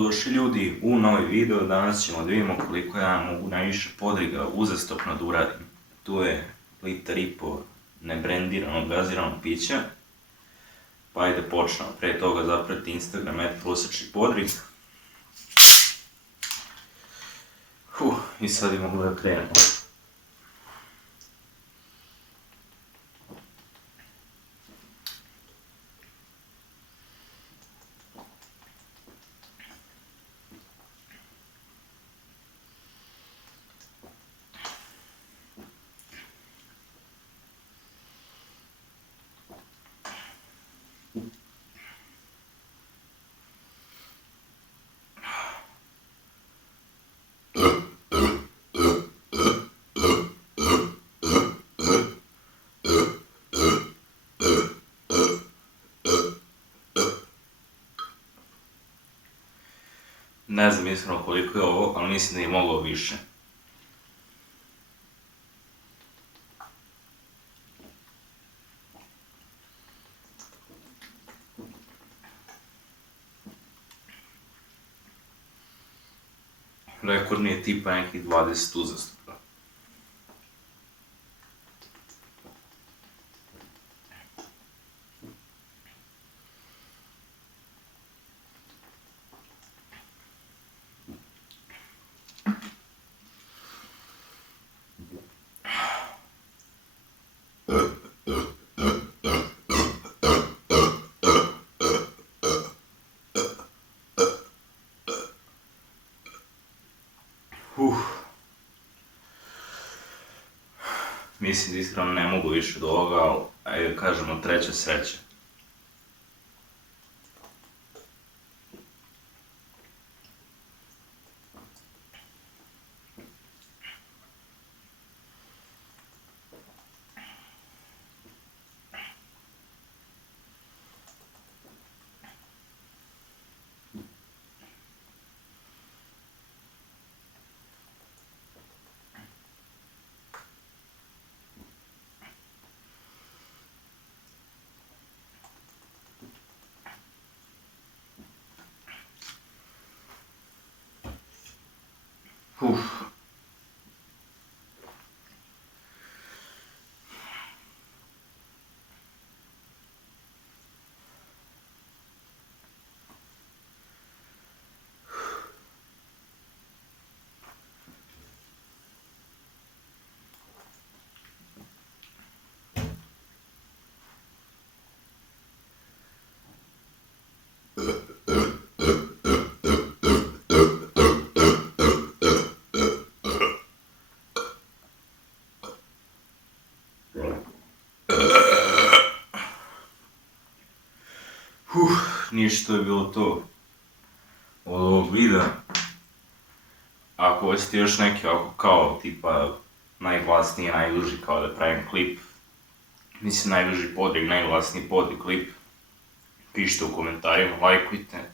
Dobrodošli ljudi u novi video. Danas ćemo da vidimo koliko ja mogu najviše podriga uzastopno da uradim. Tu je 1,5 litara nebrendiranog gaziranog pića. Pa ajde počnemo. Pre toga zapratite Instagram @prosečni_podrig. I sad imamo da krenemo. Ne znam iskreno koliko je ovo, ali mislim da je moglo više. Rekord mi je tipa nekih 20 uzastopno. Mislim da iskreno ne mogu više od ovoga, ali ajde kažemo treća sreća. Ništa je bilo to od ovog videa. Ako hoćete još neki ovako kao tipa najglasniji, najduži kao da pravim klip, mislim najduži podrig, najglasniji podrig klip, pišite u komentarima, lajkujte.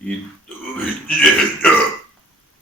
I